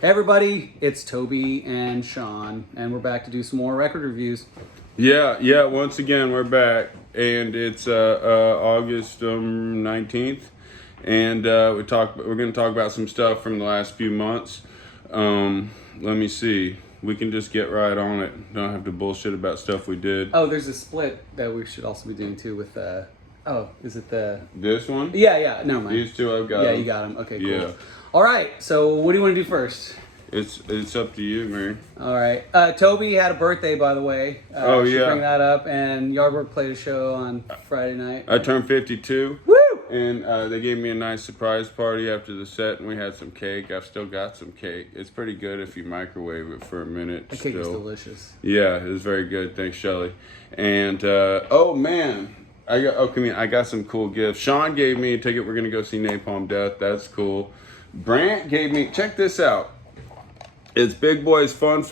Hey everybody, it's Toby and Sean, and we're back to do some more record reviews. Yeah. Once again, we're back, and it's August 19th, and we're going to talk about some stuff from the last few months. Let me see. We can just get right on it. Don't have to bullshit about stuff we did. Oh, there's a split that we should also be doing too with is it This one? Yeah, never mind. These two I've got. Yeah, them. you got them. Okay, cool. Yeah. All right, so what do you want to do first? It's up to you, man. All right. Toby had a birthday, by the way. Oh, should yeah. Bring that up. And Yardwork played a show on Friday night. I turned 52. Woo! And they gave me a nice surprise party after the set, and we had some cake. I've still got some cake. It's pretty good if you microwave it for a minute. The cake is delicious. Yeah, it was very good. Thanks, Shelly. And oh man, I got some cool gifts. Sean gave me a ticket. We're gonna go see Napalm Death. That's cool. Brant gave me. Check this out. It's Big Boy's Fun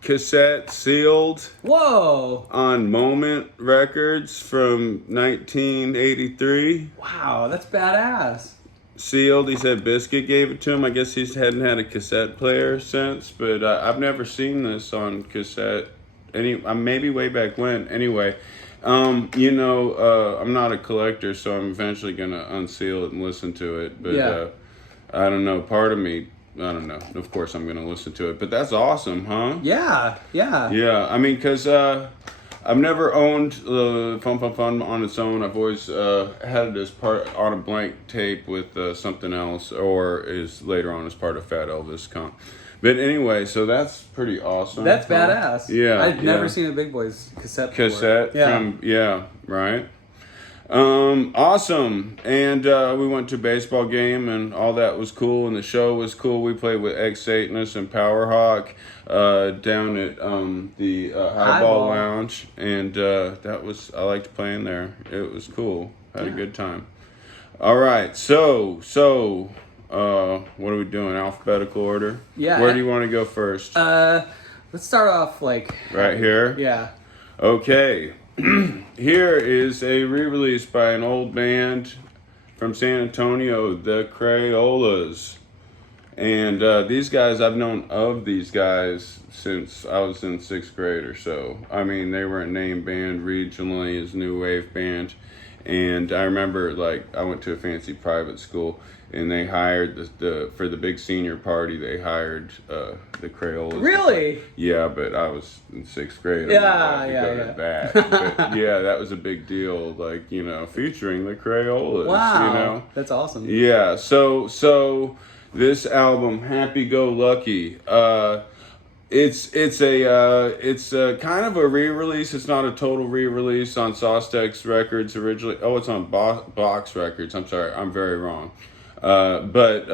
cassette, sealed. Whoa! On Moment Records from 1983. Wow, that's badass. Sealed. He said Biscuit gave it to him. I guess he hadn't had a cassette player since, but I've never seen this on cassette. Maybe way back when. Anyway, I'm not a collector, so I'm eventually gonna unseal it and listen to it. But yeah. I don't know. Part of me, I don't know. Of course, I'm gonna listen to it. But that's awesome, huh? Yeah. Yeah. I mean, because I've never owned Fun on its own. I've always had it as part on a blank tape with something else, or is later on as part of Fat Elvis comp. But anyway, so that's pretty awesome. That's badass. Yeah. I've never seen a Big Boys cassette before. Right. Awesome. And we went to a baseball game, and all that was cool, and the show was cool. We played with Ex-Satanist and Powerhawk down at the Highball Lounge, and I liked playing there. It was cool. Had a good time. All right, so what are we doing? Alphabetical order? Yeah. Where do you want to go first? Let's start off right here? Yeah. Okay. Here is a re-release by an old band from San Antonio, the Krayolas. And these guys, I've known of these guys since I was in 6th grade or so. I mean, they were a name band regionally as new wave band. And I remember, I went to a fancy private school, and they hired for the big senior party, they hired the Krayolas. Really? Yeah, but I was in 6th grade. Yeah. That. But yeah, that was a big deal, featuring the Krayolas. Wow. That's awesome. Yeah, so this album, Happy Go Lucky, it's a kind of a re-release. It's not a total re-release on Sostex Records originally. Oh, it's on Box Records. I'm sorry, I'm very wrong. But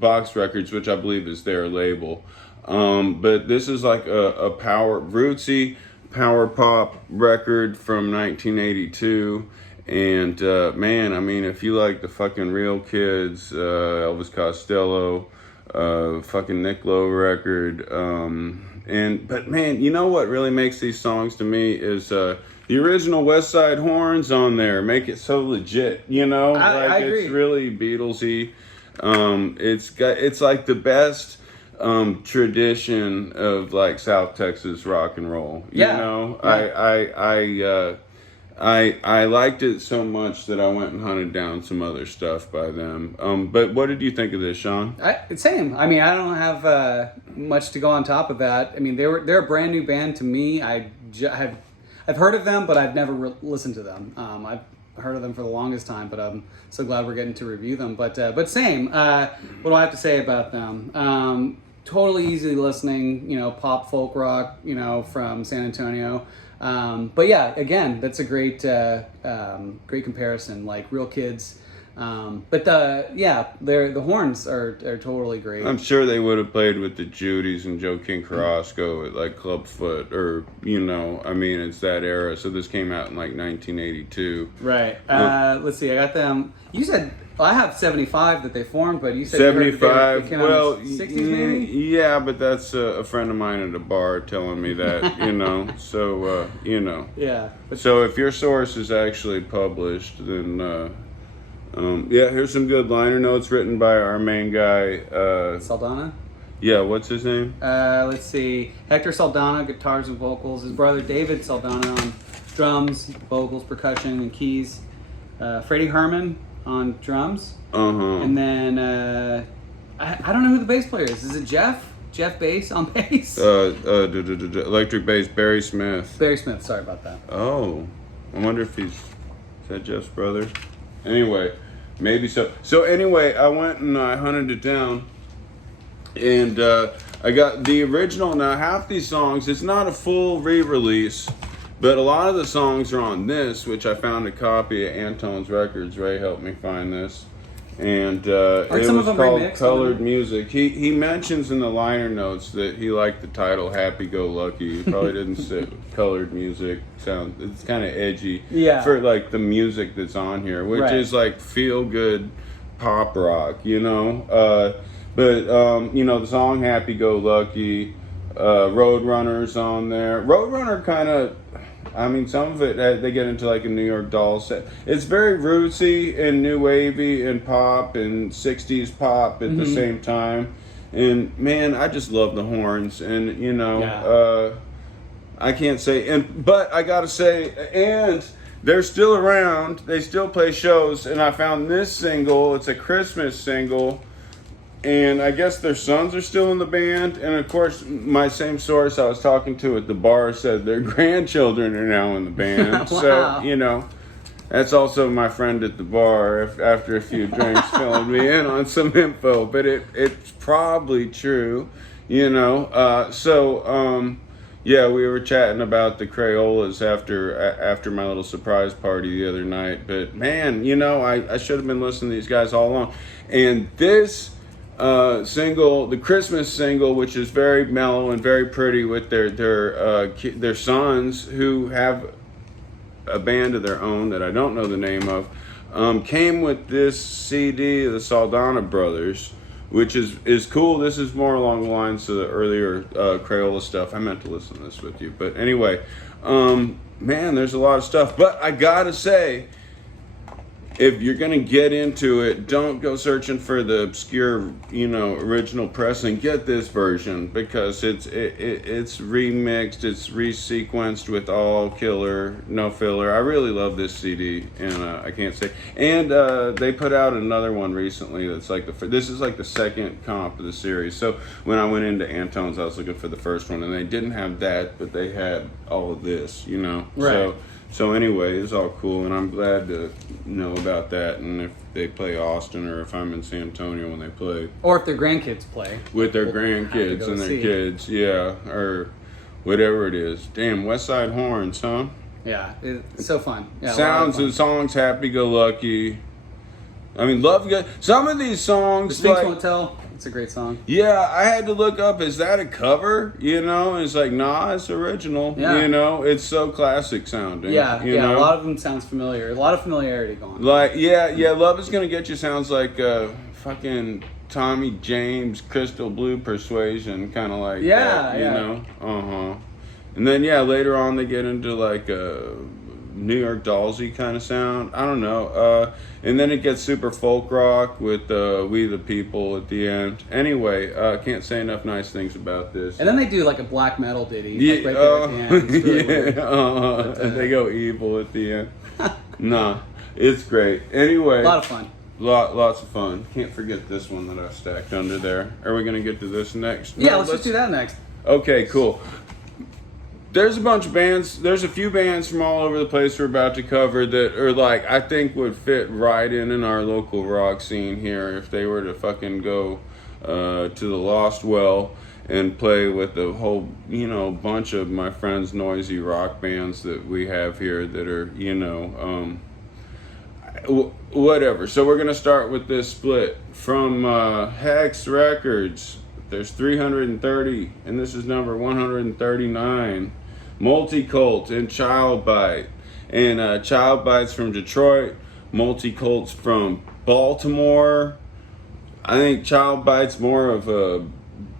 Box Records, which I believe is their label. But this is like a rootsy power pop record from 1982. And man, I mean, if you like the fucking Real Kids, Elvis Costello, fucking Nick Lowe record, but man, you know what really makes these songs to me is the original West Side Horns on there. Make it so legit, I agree. It's really Beatlesy. It's like the best tradition of South Texas rock and roll. I liked it so much that I went and hunted down some other stuff by them. But what did you think of this, Sean? Same. I mean, I don't have much to go on top of that. I mean, they're a brand new band to me. I've heard of them, but I've never listened to them. I've heard of them for the longest time, but I'm so glad we're getting to review them. But same. What do I have to say about them? Totally easy listening. Pop folk rock. From San Antonio. But yeah, again, that's a great comparison. Like Real Kids, but the horns are totally great. I'm sure they would have played with the Judys and Joe King Carrasco at Clubfoot, or I mean, it's that era. So this came out in 1982. Right. Let's see. I got them. You said I have 75 that they formed, but you said 75. They came out in the 60s maybe. Yeah, but that's a friend of mine at a bar telling me that. So Yeah. So if your source is actually published, then Yeah, here's some good liner notes written by our main guy. Saldana? Yeah, what's his name? Let's see. Hector Saldana, guitars and vocals. His brother David Saldana on drums, vocals, percussion, and keys. Freddie Herman on drums. And then, I don't know who the bass player is. Is it Jeff? Jeff Bass on bass? Electric bass, Barry Smith. Barry Smith, sorry about that. Oh, I wonder if is that Jeff's brother? Anyway, maybe so. So anyway, I went and I hunted it down, and I got the original. Now, half these songs, it's not a full re-release, but a lot of the songs are on this, which I found a copy at Antone's Records. Ray helped me find this. And it was called remixed, Colored Music. He mentions in the liner notes that he liked the title Happy Go Lucky. He probably didn't say Colored Music. It's kind of edgy for like the music that's on here, which is like feel good pop rock, you know. But you know, the song Happy Go Lucky, Roadrunner's on there. Roadrunner kind of, I mean, some of it, they get into like a New York Dolls set. It's very rootsy and new wavy and pop and 60s pop at the same time. And man, I just love the horns. And, you know, I can't say, but I gotta say, and they're still around. They still play shows. And I found this single, it's a Christmas single. And I guess their sons are still in the band. And of course, my same source I was talking to at the bar said their grandchildren are now in the band. Wow. So, you know, that's also my friend at the bar after a few drinks filling me in on some info. But it's probably true, you know. Yeah, we were chatting about the Krayolas after my little surprise party the other night. But man, you know, I should have been listening to these guys all along. And this single, the Christmas single, which is very mellow and very pretty with their sons who have a band of their own that I don't know the name of, came with this CD, the Saldana Brothers, which is cool. This is more along the lines of the earlier Crayola stuff. I meant to listen to this with you, but anyway, man, there's a lot of stuff. But I gotta say, if you're gonna get into it, don't go searching for the obscure, you know, original pressing. Get this version because it's remixed, it's resequenced with all killer, no filler. I really love this CD, and I can't say. And they put out another one recently that's like this is like the second comp of the series. So when I went into Antone's, I was looking for the first one, and they didn't have that, but they had all of this, you know. Right. So anyway, it's all cool, and I'm glad to know about that. And if they play Austin, or if I'm in San Antonio when they play, or if their grandkids play with their grandkids and their kids, yeah, or whatever it is. Damn, West Side Horns, huh? Yeah, it's so fun. Yeah, sounds and songs, Happy Go Lucky. I mean, love good. Some of these songs, The Sphinx like, Won't Tell. It's a great song. Yeah, I had to look up, is that a cover? You know, it's like, nah, it's original. Yeah. You know, it's so classic sounding. Yeah, you know? A lot of them sounds familiar. A lot of familiarity going. Like, yeah, Love Is Gonna Get You sounds like fucking Tommy James, Crystal Blue Persuasion, kind of like that, you know? And then, later on they get into like New York Dollsy kind of sound. I don't know. And then it gets super folk rock with We the People at the end. Anyway, can't say enough nice things about this. And then they do like a black metal ditty. Yeah, like right there at the end. It's really weird. And they go evil at the end. Nah, it's great. Anyway. A lot of fun. Lots of fun. Can't forget this one that I've stacked under there. Are we going to get to this next? Yeah, let's just do that next. Okay, cool. There's a bunch of bands, there's a few bands from all over the place we're about to cover that are like, I think would fit right in our local rock scene here if they were to fucking go to the Lost Well and play with a whole, you know, bunch of my friends' noisy rock bands that we have here that are, you know, whatever. So we're going to start with this split from Hex Records. There's 330, and this is number 139. Multicult and Child Bite. And Child Bite's from Detroit. Multicult's from Baltimore. I think Child Bite's more of a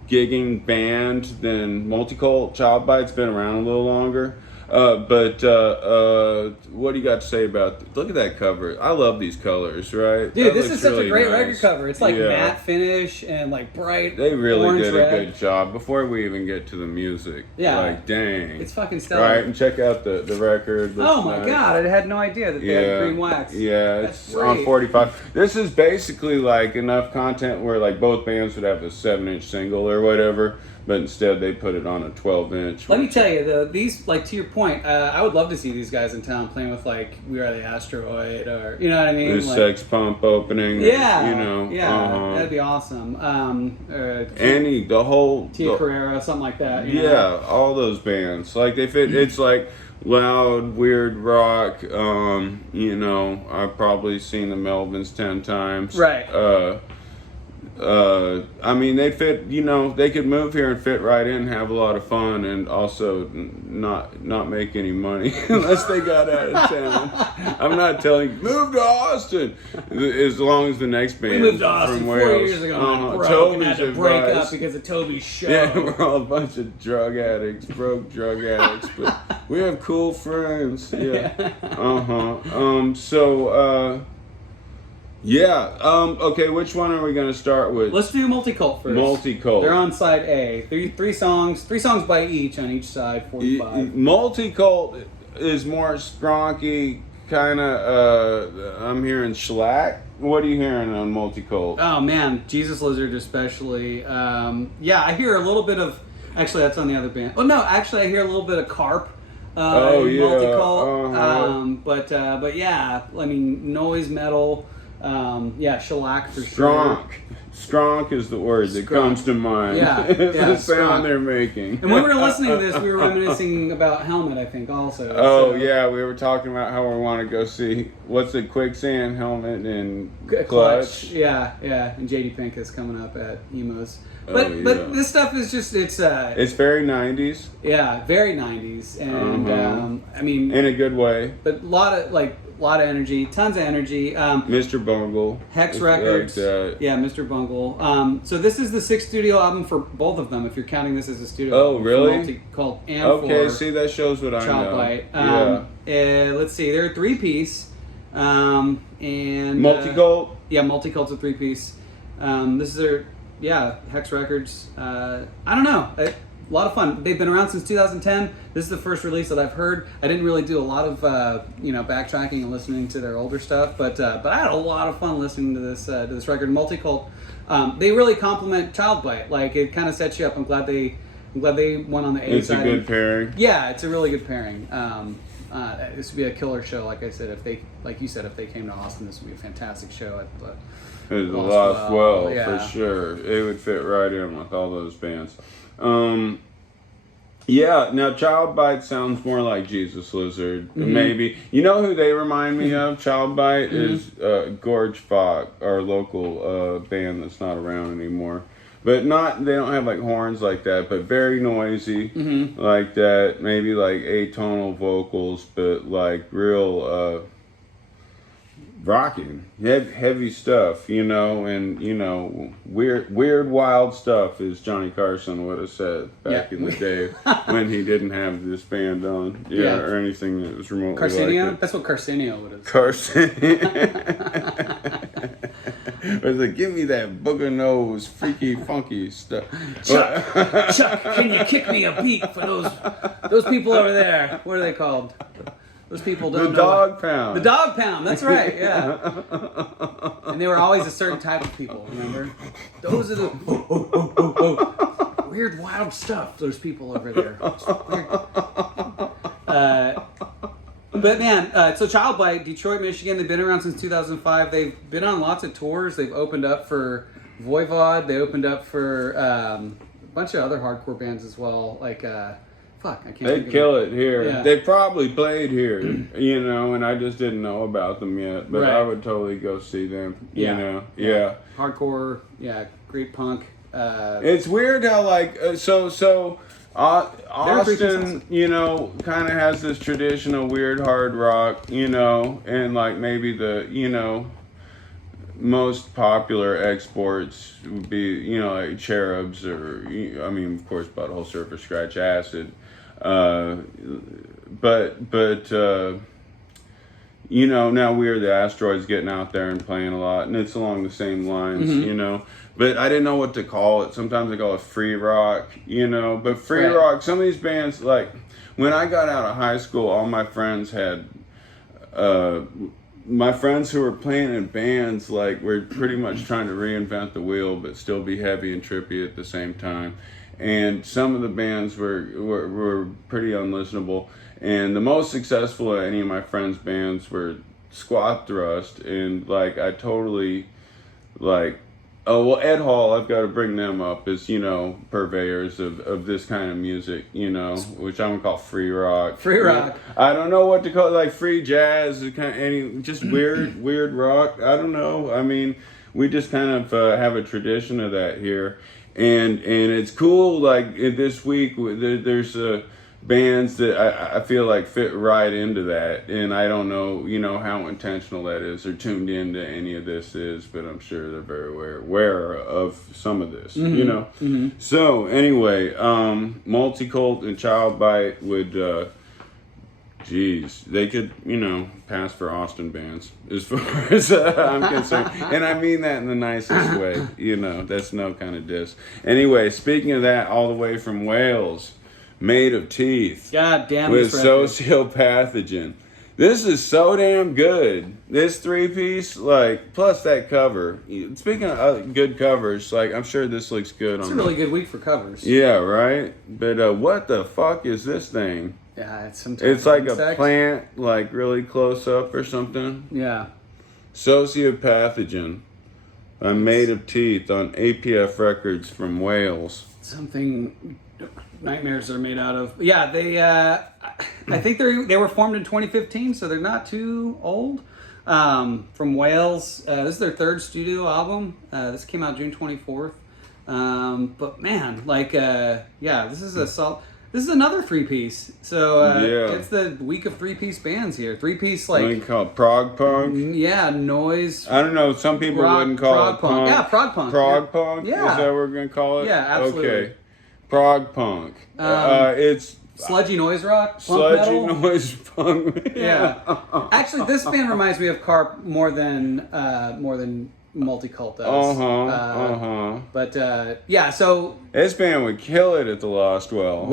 gigging band than Multicult. Child Bite's been around a little longer. What do you got to say about? Look at that cover. I love these colors, right? Dude, That this looks is such really a great nice. record cover. It's like Yeah. matte finish and like bright. They really orange did red. a good job before we even get to the music. Yeah. Like, dang. It's fucking stellar. Right, and check out the record. Oh Looks my nice. god, I had no idea that they had green wax. Yeah, That's it's on great. 45. This is basically like enough content where like both bands would have a 7-inch single or whatever, but instead they put it on a 12-inch. Let me tell you, these, like, to your point, I would love to see these guys in town playing with, like, We Are the Asteroid, or, you know what I mean? The Like, Sex Pump opening. yeah, You know. yeah, that'd be awesome. The whole. Tia Carrera, something like that. You know? Yeah, all those bands. Like they fit. It's like loud, weird rock. You know, I've probably seen the Melvins 10 times. Right. I mean, they fit. You know, they could move here and fit right in, have a lot of fun, and also not make any money unless they got out of town. I'm not telling you move to Austin, as long as the next band. We moved to Austin from 4 Wales. years ago and broke and had to Toby's break advice. up because of Toby's show. Yeah, we're all a bunch of drug addicts, broke drug addicts, but we have cool friends. Yeah. Okay, which one are we going to start with? Let's do Multicult first. Multicult. They're on side A. Three songs by each on each side, 45. Multicult is more stronky, kind of, I'm hearing shellac. What are you hearing on Multicult? Oh man, Jesus Lizard especially. Yeah, I hear a little bit of. Actually, that's on the other band. Oh no, actually, I hear a little bit of Carp. Multicult. But yeah, I mean noise metal. Yeah, shellac for sure. Stronk is the word that comes to mind. Yeah, It's yeah, the sound stronk. they're making. And when we were listening to this, we were reminiscing about Helmet, I think, also. Oh So, yeah, we were talking about how we want to go see what's the Quicksand, Helmet, and Clutch. Clutch. Yeah, and JD Pink is coming up at Emos. Oh, But yeah. but this stuff is just it's very 90s yeah, very 90s, and I mean, in a good way. but a lot of energy, tons of energy. Mr. Bungle. Hex It's Records. like that. Yeah, Mr. Bungle. So this is the 6th studio album for both of them, if you're counting this as a studio Oh, album. really? Multicult and Okay, for see, that shows what I Child know. Bite. Let's see, they're a 3-piece. And Multicult. yeah, Multicult's a 3-piece. This is their Hex Records. I don't know. A lot of fun. They've been around since 2010. This is the first release that I've heard. I didn't really do a lot of backtracking and listening to their older stuff, but I had a lot of fun listening to this record. Multicult. They really complement Child Bite. Like it kind of sets you up. I'm glad they went on the A It's side. a good pairing. Yeah, it's a really good pairing. This would be a killer show, like I said. If they came to Austin, this would be a fantastic show at the It was a Lost Lost Well, Well, yeah. for sure. It would fit right in with all those bands. Now Child Bite sounds more like Jesus Lizard. Maybe. You know who they remind me of? Child Bite is Gorge Fock, our local band that's not around anymore. But they don't have like horns like that, but very noisy like that. Maybe like atonal vocals, but like real rocking, heavy stuff, and weird, wild stuff, as Johnny Carson would have said back in the day when he didn't have this band on, or anything that was remotely Carcinio? like it. That's what Carcinio would have said. Carson. It was like, give me that booger nose, freaky, funky stuff. Chuck, can you kick me a beat for those people over there? What are they called? Those people don't The know. Dog Pound. The Dog Pound, that's right, yeah. And they were always a certain type of people, remember? Those are the weird, wild stuff, those people over there. But man, so Child Bite, Detroit, Michigan, they've been around since 2005. They've been on lots of tours. They've opened up for Voivod. They opened up for a bunch of other hardcore bands as well, like... I can't think They'd of kill it here. Yeah. They probably played here, and I just didn't know about them yet. But Right. I would totally go see them. Yeah. Yeah. Hardcore, great punk. It's weird how Austin, kind of has this tradition of weird hard rock, and like maybe the most popular exports would be like Cherubs or of course Butthole Surfer, Scratch Acid. But you know, now We're the Asteroids getting out there and playing a lot, and it's along the same lines, you know. But I didn't know what to call it. Sometimes I call it free rock, you know. But free rock, some of these bands, like when I got out of high school, all my friends had, my friends who were playing in bands, like, were pretty much trying to reinvent the wheel, but still be heavy and trippy at the same time. And some of the bands were pretty unlistenable. And the most successful of any of my friends' bands were Squat Thrust. And, like, I totally, like, oh, well, Ed Hall, I've got to bring them up as, you know, purveyors of this kind of music, you know, which I'm going to call free rock. Free rock. I don't know what to call it, like free jazz, kind of, just weird rock. I don't know. I mean, we just kind of have a tradition of that here. And it's cool, like, this week, there's bands that I feel like fit right into that, and I don't know, you know, how intentional that is or tuned into any of this is, but I'm sure they're very aware of some of this, you know. So anyway, Multicult and Child Bite would, geez, they could, you know, pass for Austin bands as far as I'm concerned, and I mean that in the nicest way, you know. That's no kind of diss. Anyway, speaking of that, all the way from Wales, Made of Teeth. God damn it. With Sociopathogen. This is so damn good. This 3-piece, like, plus that cover. Speaking of good covers, like, I'm sure this looks good. It's a really good week for covers. Yeah, right? But what the fuck is this thing? Yeah, it's some It's like a plant, like, really close up or something. Yeah. Sociopathogen. I'm Made of Teeth on APF Records from Wales. Something nightmares are made out of. Yeah, they. I think they were formed in 2015, so they're not too old. From Wales. This is their third studio album. This came out June 24th. But man, like, yeah, this is This is another 3-piece. So it's the week of 3-piece bands here. 3-piece, like, what do you call it? Prog punk? Yeah, noise. I don't know. Some people wouldn't call it punk. Yeah, prog punk. Prog punk? Yeah. Is that what we're going to call it? Yeah, absolutely. Okay. Prog punk. It's sludgy noise rock, punk sludgy metal. noise punk. Yeah. Actually, this band reminds me of Carp more than Multicult does. But yeah, so this band would kill it at the Lost Well.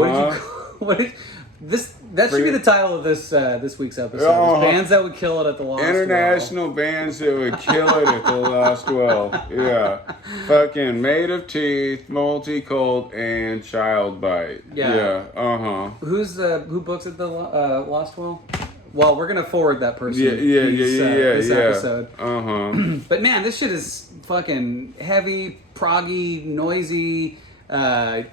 That should be the title of this week's episode. Is bands that would kill it at the Lost Well. International bands that would kill it at the Lost Well. Yeah. Fucking Made of Teeth, Multicult, and Child Bite. Yeah. Yeah. Who books at the Lost Well? Well, we're gonna forward that person. This episode. But man, this shit is fucking heavy, proggy, noisy.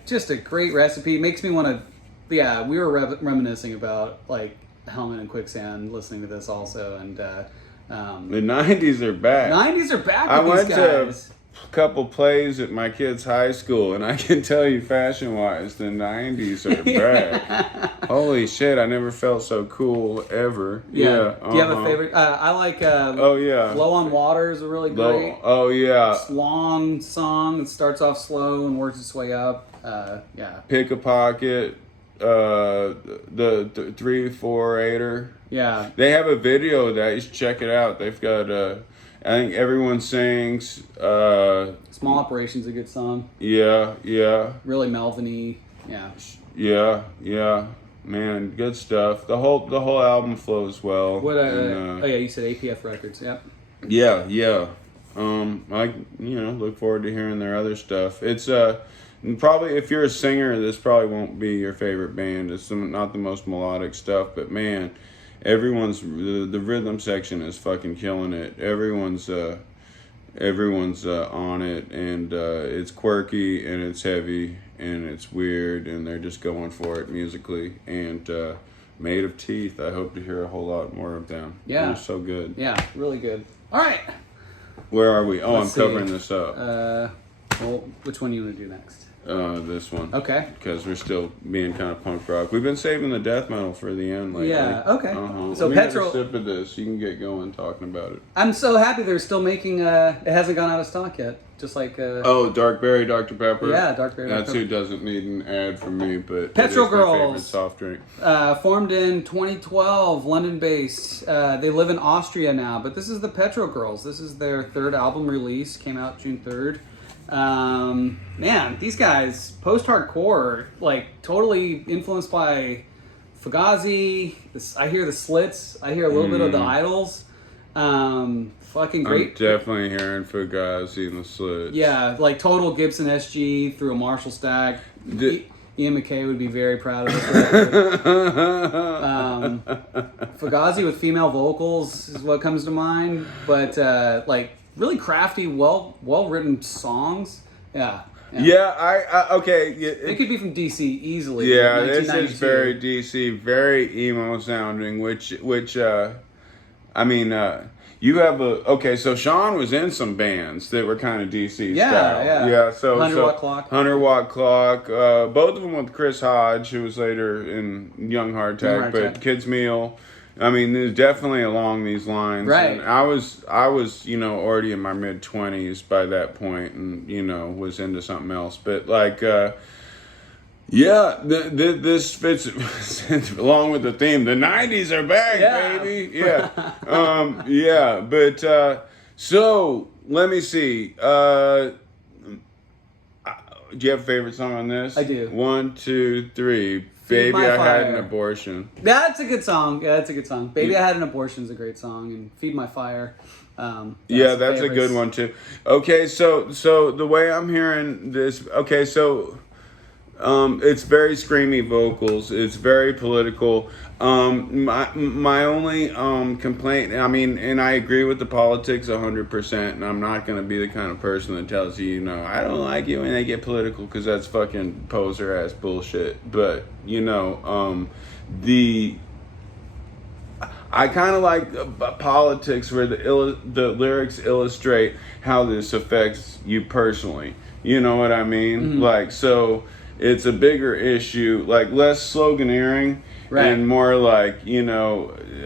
Just a great recipe. Makes me want to. Yeah, we were reminiscing about, like, Helmet and Quicksand, listening to this also, and the 90s are back. 90s are back. I with went these guys. to a couple plays at my kid's high school, and I can tell you, fashion-wise, the 90s are back. Holy shit! I never felt so cool ever. Yeah. Do you have a favorite? I like. Low on Water is a really great. Long song. It starts off slow and works its way up. Pick a Pocket. The 3-4-8er. Yeah. They have a video of that. You should check it out. They've got I think Everyone Sings. Small Operation's a good song. Yeah. Really Melvin-y. Yeah. Man, good stuff. The whole album flows well. You said APF Records. Yep. Yeah. I look forward to hearing their other stuff. It's probably, if you're a singer, this probably won't be your favorite band. It's not the most melodic stuff, but man, the rhythm section is fucking killing it. Everyone's on it, and it's quirky and it's heavy and it's weird, and they're just going for it musically. And Made of Teeth, I hope to hear a whole lot more of them. Yeah, they're so good. Yeah, really good. All right, where are we? I'm covering this up. Well, which one do you want to do next? this one. Okay. Because we're still being kind of punk rock. We've been saving the death metal for the end lately. Yeah, okay. So Let me Petrol... get a sip of this. You can get going talking about it. I'm so happy they're still making, it hasn't gone out of stock yet. Just like... Oh, Dark Berry Dr. Pepper? Yeah, Dark Berry Dr. That's who doesn't need an ad from me, but Petrol it is my favorite Girls. soft drink. Formed in 2012, London-based. They live in Austria now, but this is the Petrol Girls. This is their third album release. Came out June 3rd. Man, these guys, post-hardcore, like totally influenced by Fugazi. I hear the Slits. I hear a little bit of the Idols. Fucking great. I'm definitely hearing Fugazi and the Slits. Yeah, like total Gibson SG through a Marshall stack. Ian McKay would be very proud of this record. Fugazi with female vocals is what comes to mind, but like really crafty, well written songs. Yeah. Okay. It could be from DC easily. Yeah, like this is 1992. very DC, very emo sounding. Which you have so Sean was in some bands that were kind of DC style. Yeah. So 100 Watt Clock. 100 Watt Clock. Both of them with Chris Hodge, who was later in Young Hardtack, but Kids Meal. I mean, there's definitely along these lines. Right. And I was, already in my mid-20s by that point, and was into something else. But like, this fits along with the theme. The ¡90s are back, baby. Yeah. But so let me see. Do you have a favorite song on this? I do. 1, 2, 3. Baby, I had an abortion. That's a good song. Yeah, that's a good song. Baby, I Had an Abortion is a great song, and Feed My Fire. That's a good one too. Okay, so the way I'm hearing this, it's very screamy vocals. It's very political. My only complaint, and I agree with the politics 100%, and I'm not going to be the kind of person that tells you, I don't like you when they get political, because that's fucking poser ass bullshit. But I kind of like politics where the lyrics illustrate how this affects you personally. You know what I mean? Mm-hmm. Like, so it's a bigger issue, like less sloganeering, right, and more like,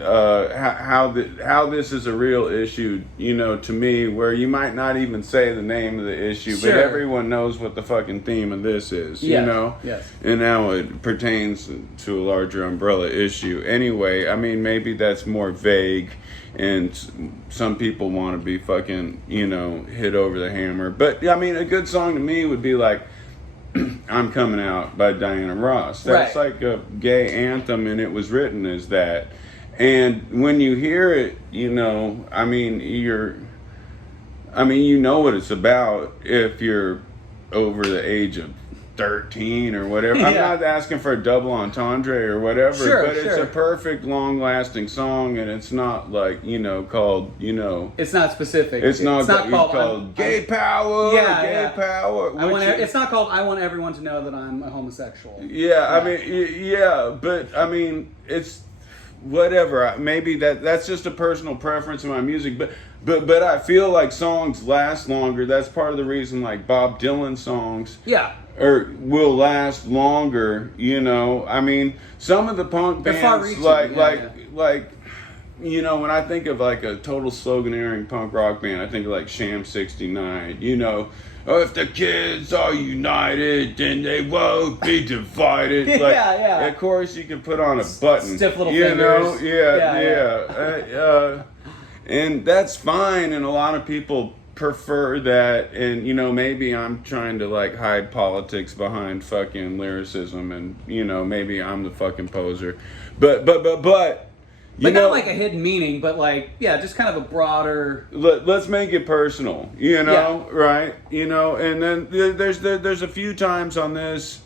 how this is a real issue, to me, where you might not even say the name of the issue, sure, but everyone knows what the fucking theme of this is, Yes. And how it pertains to a larger umbrella issue. Anyway, maybe that's more vague, and some people want to be fucking, hit over the hammer. But, a good song to me would be like, I'm Coming Out by Diana Ross. That's right, like a gay anthem, and it was written as that. And when you hear it, you know what it's about if you're over the age of 13 or whatever. Yeah. I'm not asking for a double entendre or whatever, sure, but it's a perfect, long-lasting song, and it's not like, called, It's not specific. It's not called gay power, power. It's not called I Want Everyone to Know That I'm a Homosexual. Yeah. But it's whatever. Maybe that's just a personal preference in my music, but I feel like songs last longer. That's part of the reason, like Bob Dylan songs. Yeah. Or will last longer, some of the punk bands, like, when I think of like a total sloganeering punk rock band, I think of like Sham 69, if the kids are united, then they won't be divided. Like, of course you can put on a button. Stiff little fingers. And that's fine, and a lot of people prefer that, and maybe I'm trying to like hide politics behind fucking lyricism, and maybe I'm the fucking poser, but not like a hidden meaning, but like just kind of a broader. Let's make it personal, right? And then there's a few times on this.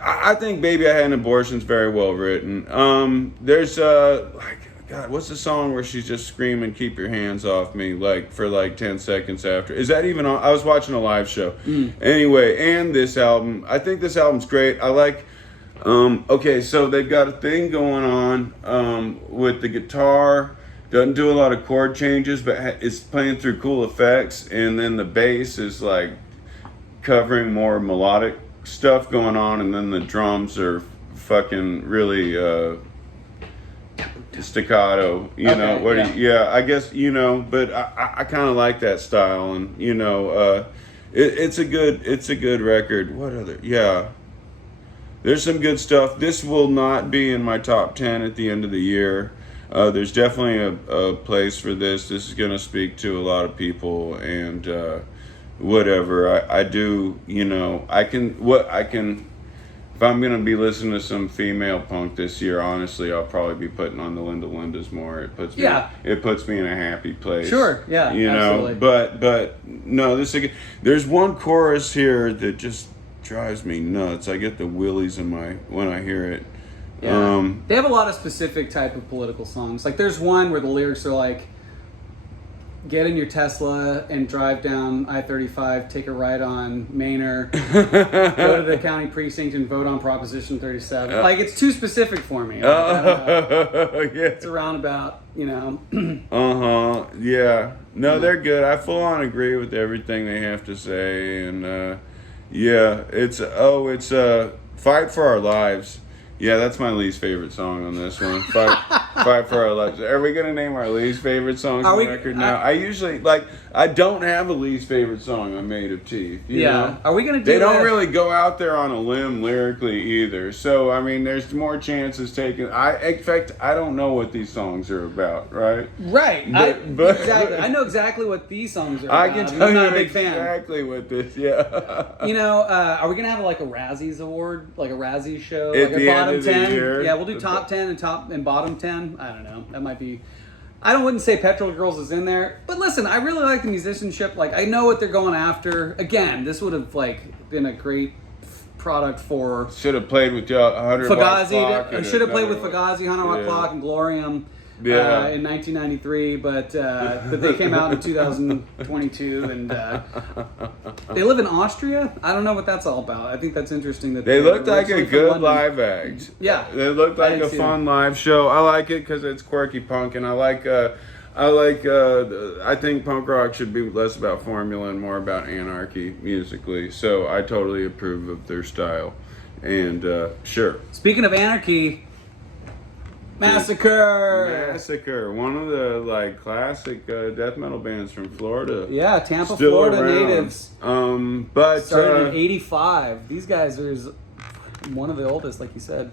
I think Baby I Had an Abortion's very well written. There's God, what's the song where she's just screaming, "Keep your hands off me," like for like 10 seconds after? Is that even on? I was watching a live show. Anyway, and this album, I think this album's great. I like, so they've got a thing going on with the guitar. Doesn't do a lot of chord changes, but it's playing through cool effects. And then the bass is like covering more melodic stuff going on, and then the drums are fucking really staccato. You know what? Yeah, I guess but I kind of like that style, and it's a good record. What other? Yeah. There's some good stuff. This will not be in my top 10 at the end of the year. There's definitely a place for this. This is going to speak to a lot of people, and whatever. I do, I can, if I'm going to be listening to some female punk this year, honestly, I'll probably be putting on the Linda Lindas more. It puts me in a happy place. Sure, yeah, absolutely. But no, there's one chorus here that just drives me nuts. I get the willies when I hear it. Yeah. They have a lot of specific type of political songs. Like there's one where the lyrics are like, get in your Tesla and drive down I-35, take a ride on Manor, go to the county precinct and vote on Proposition 37. Like it's too specific for me. It's a roundabout, Yeah. No, they're good. I full on agree with everything they have to say, and it's Fight for Our Lives. Yeah, that's my least favorite song on this one. Fight for Our Lives. Are we going to name our least favorite songs on the record now? I usually, I don't have a least favorite song on Made of Teeth. You know? Are we going to do They don't really go out there on a limb lyrically either. So, I mean, there's more chances taken. In fact, I don't know what these songs are about, right? Right. Exactly. I know exactly what these songs are about. I can tell I'm you not a big fan. exactly what this, are we going to have like a Razzies award? Like a Razzies show? At like the a end bottom of the 10? year? Yeah, we'll do top 10 and bottom 10. I don't know. That might be... I wouldn't say Petrol Girls is in there, but listen, I really like the musicianship. Like, I know what they're going after. Again, this would have been a great product for... Should have played with 100 Watt Clock. Should have played with Fugazi, 100 Watt Clock, and Glorium in 1993, but they came out in 2022, and they live in Austria. I don't know what that's all about. I think that's interesting that they looked like a good live act. Yeah, they looked like a fun live show. I like it because it's quirky punk, and I think punk rock should be less about formula and more about anarchy musically. So I totally approve of their style, and sure. Speaking of anarchy. Massacre, one of the classic death metal bands from Florida. Yeah, Tampa, Still Florida around. Natives. But started in '85. These guys are one of the oldest, like you said.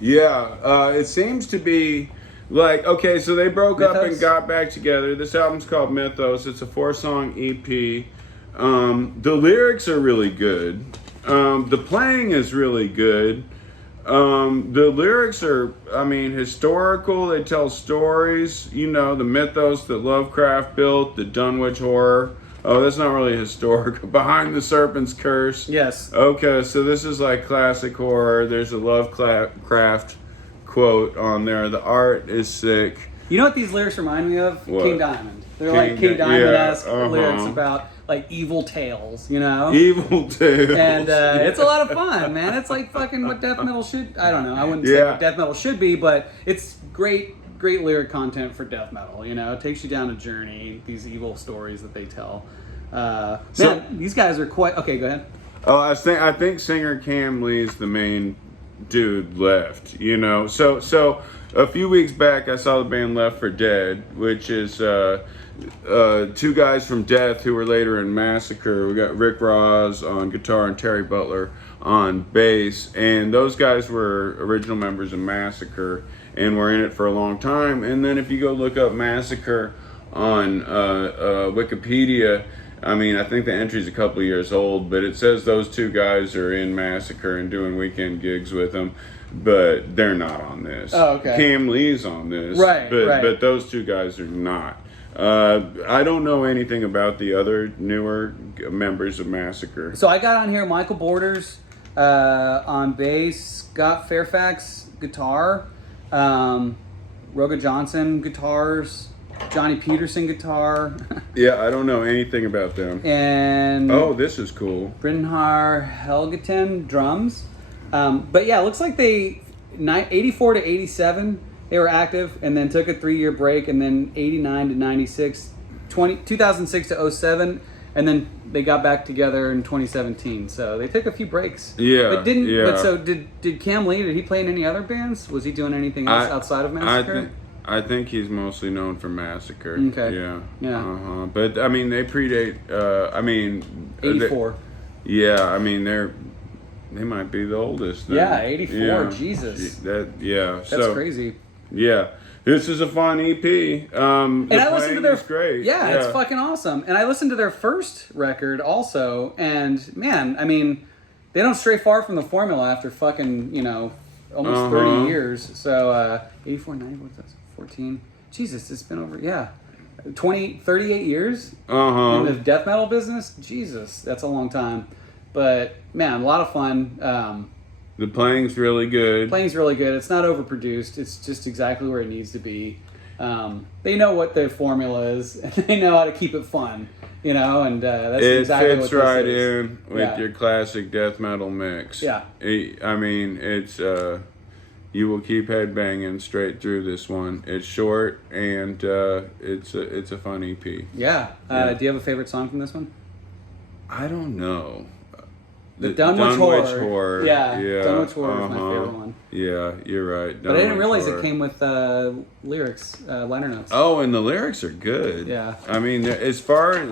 Yeah, it seems to be okay. So they broke up and got back together. This album's called Mythos. It's a 4-song EP. The lyrics are really good. The playing is really good. The lyrics are, historical. They tell stories, the mythos that Lovecraft built, the Dunwich Horror. Oh, that's not really historical. Behind the Serpent's Curse. Yes. Okay, so this is like classic horror. There's a Lovecraft quote on there. The art is sick. You know what these lyrics remind me of? What? King Diamond. They're King Diamond-esque lyrics about evil tales, Evil tales. And it's a lot of fun, man. It's like fucking what death metal should... I don't know. I wouldn't say what death metal should be, but it's great lyric content for death metal, It takes you down a journey, these evil stories that they tell. These guys are quite... Okay, go ahead. Oh, I think singer Cam Lee's the main dude left, So a few weeks back, I saw the band Left for Dead, which is... two guys from Death who were later in Massacre. We got Rick Ross on guitar and Terry Butler on bass, and those guys were original members of Massacre and were in it for a long time. And then if you go look up Massacre on Wikipedia, I think the entry's a couple of years old, but it says those two guys are in Massacre and doing weekend gigs with them, but they're not on this. Oh, okay. Cam Lee's on this, right? But those two guys are not. I don't know anything about the other newer members of Massacre. So I got on here Michael Borders on bass, Scott Fairfax guitar, Roga Johnson guitars, Johnny Peterson guitar. Yeah, I don't know anything about them. And this is cool. Brynjar Helgeton drums. But yeah, it looks like 84 to 87. They were active and then took a 3-year break, and then 89 to 96, 2006 to 07, and then they got back together in 2017. So they took a few breaks. Yeah, but didn't. yeah. But so did Cam Lee? Did he play in any other bands? Was he doing anything else outside of Massacre? I think he's mostly known for Massacre. Okay. Yeah. Yeah. But I mean, they predate. 84. I mean, they might be the oldest. Then. Yeah, 84. Yeah. Jesus. That's crazy. Yeah. This is a fun EP. And I listened to their great. Yeah, it's fucking awesome. And I listened to their first record also, and man, I mean, they don't stray far from the formula after fucking, almost 30 years. So 84, 94, 14. Jesus, it's been over 38 years in the death metal business. Jesus, that's a long time. But man, a lot of fun. The playing's really good. It's not overproduced. It's just exactly where it needs to be. They know what their formula is, and they know how to keep it fun. And that's exactly what this is. It fits right in with your classic death metal mix. Yeah. I mean, it's you will keep headbanging straight through this one. It's short and it's a fun EP. Yeah. Do you have a favorite song from this one? I don't know. The Dunwich Horror. Yeah. Dunwich Horror is my favorite one. Yeah, you're right. But I didn't realize it came with lyrics, liner notes. Oh, and the lyrics are good. Yeah. I mean, as far as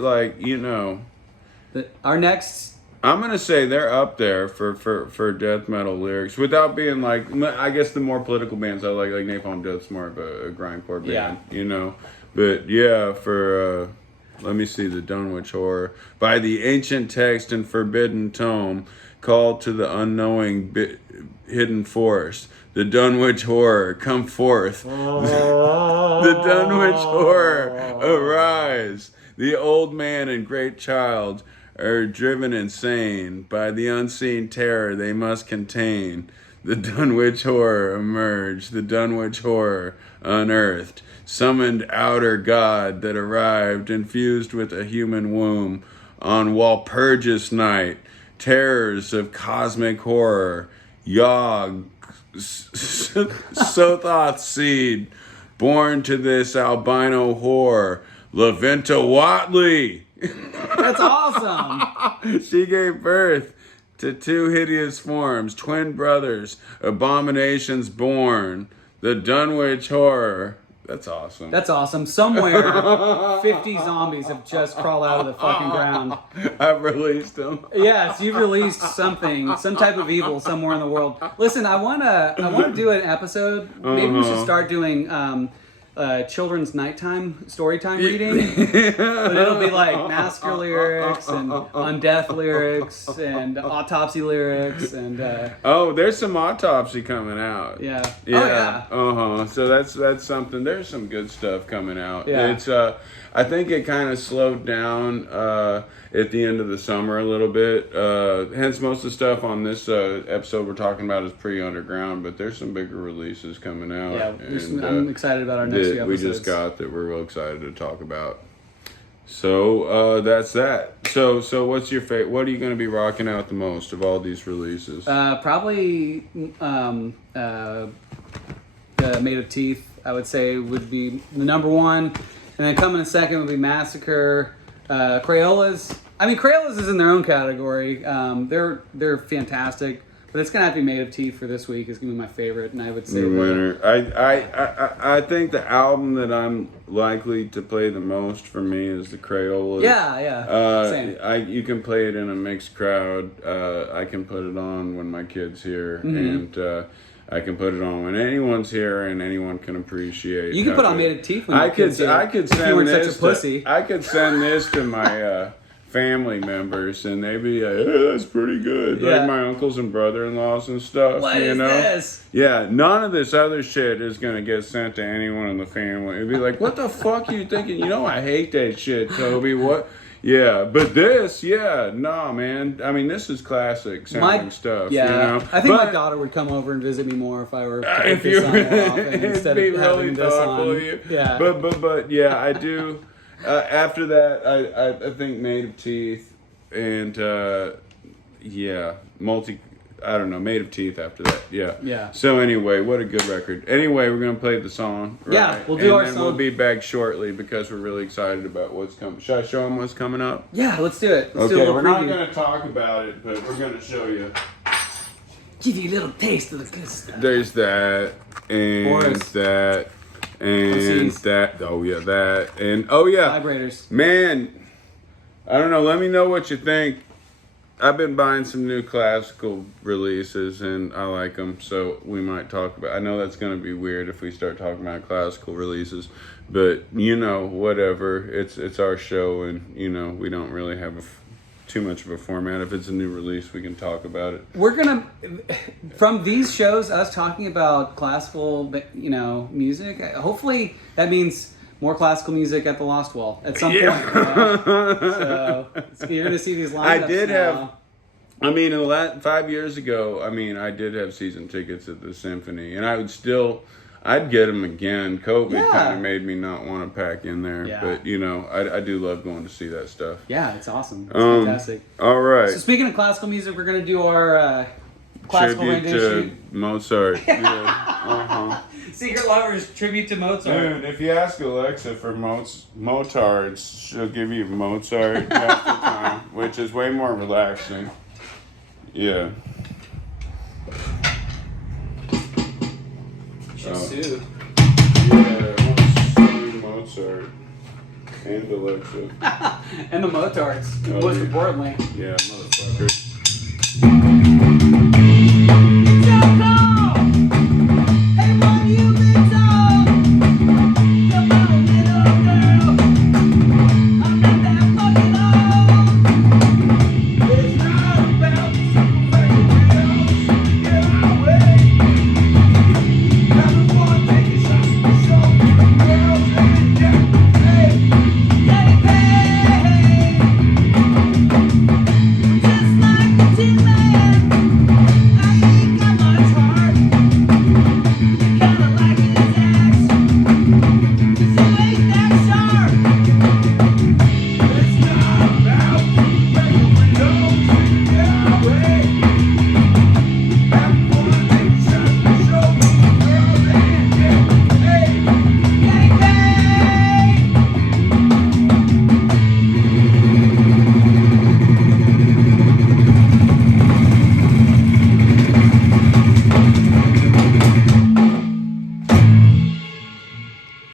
our next. I'm gonna say they're up there for death metal lyrics without being like, I guess the more political bands I like Napalm Death's more of a grindcore band, But yeah, for let me see, the Dunwich Horror. By the ancient text and forbidden tome, called to the unknowing hidden force. The Dunwich Horror, come forth. The Dunwich Horror, arise. The old man and great child are driven insane by the unseen terror they must contain. The Dunwich Horror emerged, the Dunwich Horror unearthed, summoned outer god that arrived infused with a human womb on Walpurgis night, terrors of cosmic horror, Yog, Sothoth seed, born to this albino whore, Laventa Watley. That's awesome. She gave birth to two hideous forms, twin brothers, abominations born, the Dunwich Horror. That's awesome. That's awesome. Somewhere, 50 zombies have just crawled out of the fucking ground. I've released them. Yes, you've released something, some type of evil somewhere in the world. Listen, I wanna do an episode. Maybe we should start doing children's nighttime storytime reading, but it'll be like Massacre lyrics and Undeath lyrics and Autopsy lyrics and there's some Autopsy coming out. So that's something. There's some good stuff coming out. It's I think it kind of slowed down at the end of the summer a little bit. Hence, most of the stuff on this episode we're talking about is pretty underground, but there's some bigger releases coming out. Yeah, I'm excited about our next few episodes. We just got that we're real excited to talk about. So that's that. So what's your favorite? What are you going to be rocking out the most of all these releases? Probably the Made of Teeth, I would say, would be the number one. And then coming in second would be Massacre. Krayolas. I mean, Krayolas is in their own category. They're fantastic. But it's gonna have to be Made of Teeth for this week. Is gonna be my favorite, and I would say the winner. I think the album that I'm likely to play the most for me is the Krayolas. Same. You can play it in a mixed crowd. I can put it on when my kid's here, and I can put it on when anyone's here, and anyone can appreciate. You can put on Made of Teeth when your kid's here. I could send this such a pussy. I could send this to my family members, and they'd be like, "Oh, that's pretty good." Yeah. Like my uncles and brother-in-laws and stuff. What is this? Yeah, none of this other shit is gonna get sent to anyone in the family. It'd be like, "What the fuck are you thinking?" I hate that shit, Toby. What? Yeah, but this, no, man. I mean, this is classic sounding stuff. Yeah, I think my daughter would come over and visit me more if I were to put this on often instead of having this on. Yeah, but yeah, I do. After that, I think Made of Teeth and I don't know, Made of Teeth after that. Yeah. Yeah. So anyway, what a good record. Anyway, we're going to play the song. Right? Yeah, we'll do our and then song. we'll be back shortly because we're really excited about what's coming. Should I show them what's coming up? Yeah, let's do it. Let's do a Okay, little we're not preview. going to talk about it, but we're going to show you. Give you a little taste of the good stuff. There's that, and Boris. that, and OCs. that. Oh, yeah, that. And, oh, yeah. Vibrators. Man, I don't know. Let me know what you think. I've been buying some new classical releases, and I like them, so we might talk about. I know that's going to be weird if we start talking about classical releases, but you know, whatever. It's our show, and you know, we don't really have too much of a format. If it's a new release, we can talk about it. We're gonna, from these shows, us talking about classical, music. Hopefully, that means more classical music at the Lost Well at some point. You know? So you're gonna see these lineups. I did now. have. I mean, in the last 5 years ago, I did have season tickets at the Symphony, and I'd get them again. COVID kind of made me not want to pack in there, but you know, I do love going to see that stuff. Yeah, it's awesome. It's fantastic. All right. So speaking of classical music, we're gonna do our classical Tribute rendition. to Mozart. Yeah. Secret Lovers tribute to Mozart. Dude, if you ask Alexa for Motards, she'll give you Mozart half the time, which is way more relaxing. Yeah. She's sued. Yeah, Mozart and Alexa. And the Motards, Oh, most yeah. importantly. Yeah, motherfucker.